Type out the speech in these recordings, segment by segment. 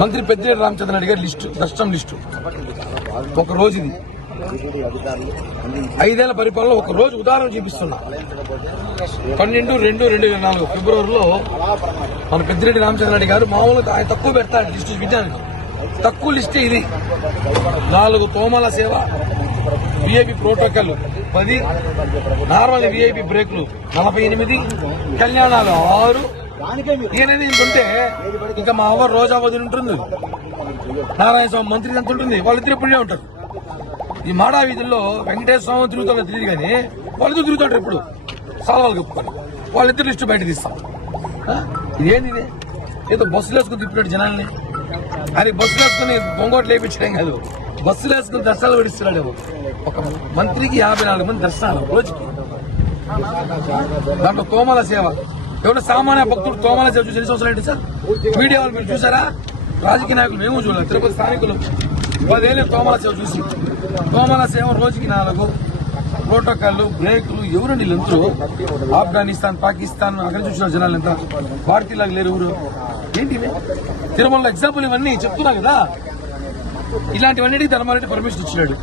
మంత్రి పెద్దిరెడ్డి రామచంద్ర రెడ్డి గారి లిస్టు నష్టం లిస్టు. ఒక రోజు ఇది. ఐదేళ్ళ పరిపాలన ఒక రోజు ఉదాహరణ చూపిస్తున్నా. పన్నెండు రెండు రెండు వేల నాలుగు ఫిబ్రవరిలో మన పెద్దిరెడ్డి రామచంద్ర రెడ్డి గారు మామూలుగా ఆయన తక్కువ పెడతాడు లిస్టు విధానం తక్కువ లిస్టే ఇది. నాలుగు తోమల సేవ విఐపి ప్రోటోకాల్ పది నార్మల్ విఐపి బ్రేక్లు నలభై ఎనిమిది కళ్యాణాలు ఆరు ఈయనది ఇంత ఉంటే ఇంకా మా అవ్వ రోజా వదిలి ఉంటుంది. నారాయణ స్వామి మంత్రి ఎంత ఉంటుంది. వాళ్ళిద్దరు ఇప్పుడే ఉంటారు. ఈ మాడా వీధుల్లో వెంకటేశ్వర స్వామి తిరుగుతాడో తెలియదు కానీ వాళ్ళతో తిరుగుతాడు ఇప్పుడు సాల్వాలు కప్పుకొని. వాళ్ళిద్దరు లిస్టు బయట తీస్తాం. ఇదేంది ఇది? ఏదో బస్సులు వేసుకుని తిప్పినాడు జనాల్ని. అది బస్సులు వేసుకుని బొంగోట్లు వేయించడం కాదు. బస్సులు వేసుకుని దర్శనాలు పడిస్తున్నాడు ఒక మంత్రికి యాభై నాలుగు మంది దర్శనాలు రోజుకి. దాంట్లో తోమల సేవ. ఎవరైనా సామాన్య భక్తుడు తోమల సేవ చూసి ఎన్ని సంవత్సరాలు ఏంటి సార్? మీడియా వాళ్ళు మీరు చూసారా? రాజకీయ నాయకులు మేము చూడలేదు. తిరుపతి స్థానికులు. పదేళ్ళు తోమల సేవ చూసి. తోమల సేవ రోజుకి నాలుగు. ప్రోటోకాల్లు బ్రేకులు ఎవరండి వీళ్ళందరూ ఆఫ్ఘనిస్తాన్ పాకిస్తాన్ అక్కడ చూసిన జనాలు ఎంత? భారతీయులకు లేరు ఎవరు? ఏంటి తిరుమల ఎగ్జాంపుల్ ఇవన్నీ చెప్తున్నా కదా? ఇలాంటివన్నీ ధర్మారెడ్డి పర్మిషన్ ఇచ్చినాడు.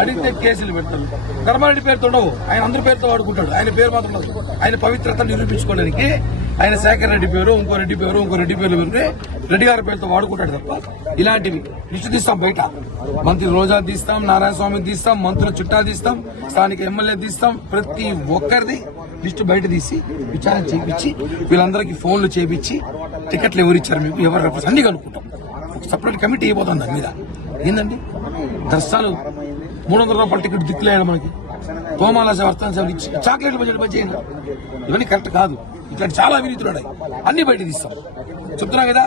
అడిగితే కేసులు పెడతాడు. ధర్మారెడ్డి పేరుతో ఉండవు. ఆయన అందరి పేరుతో వాడుకుంటాడు ఆయన పేరు మాత్రం ఆయన పవిత్రత నిరూపించుకోవడానికి ఆయన శేఖర్ రెడ్డి పేరు ఇంకో రెడ్డి పేరు ఇంకో రెడ్డి పేరు పెడితే రెడ్డి గారి పేరుతో వాడుకుంటాడు తప్ప ఇలాంటివి లిస్టు తీస్తాం బయట. మంత్రి రోజా తీస్తాం నారాయణ స్వామి తీస్తాం మంత్రుల చుట్టా తీస్తాం స్థానిక ఎమ్మెల్యే తీస్తాం. ప్రతి ఒక్కరిది లిస్టు బయట తీసి విచారణ చేయించి వీళ్ళందరికీ ఫోన్లు చేయించి టికెట్లు ఎవరు ఇచ్చారు మీకు ఎవరు అన్ని కనుక్కుంటాం. ఒక సపరేట్ కమిటీ అయిపోతుంది దాని మీద. ఏందండి? దర్శనాలు మూడు వందల రూపాయల టికెట్ దిక్కులేయడం మనకి. తోమాల వర్తన సేవలు ఇచ్చి చాక్లెట్లు బడ్జెట్ బడ్జెట్ ఇవన్నీ కరెక్ట్ కాదు. ఇట్లాంటి చాలా అవినీతులు ఉన్నాయి. అన్ని బయట తీస్తాం. చెప్తున్నా కదా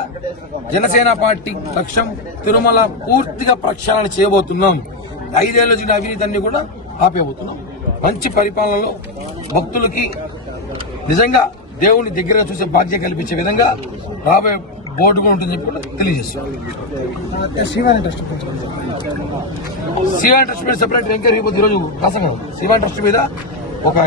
జనసేన పార్టీ లక్ష్యం తిరుమల పూర్తిగా ప్రక్షాళన చేయబోతున్నాం. ఐదేళ్ళు జరిగిన అవినీతి అన్ని కూడా ఆపేయబోతున్నాం. మంచి పరిపాలనలో భక్తులకి నిజంగా దేవుని దగ్గరగా చూసే బాధ్యత కల్పించే విధంగా రాబోయే బోర్డు కూడా ఉంటుందని చెప్పి కూడా తెలియజేస్తున్నాం శివాని ట్రస్ట్ మీద సెపరేట్ ఎంక్వైరీ ఈరోజు రాసాం కదా శివాన్ ట్రస్ట్ మీద ఒక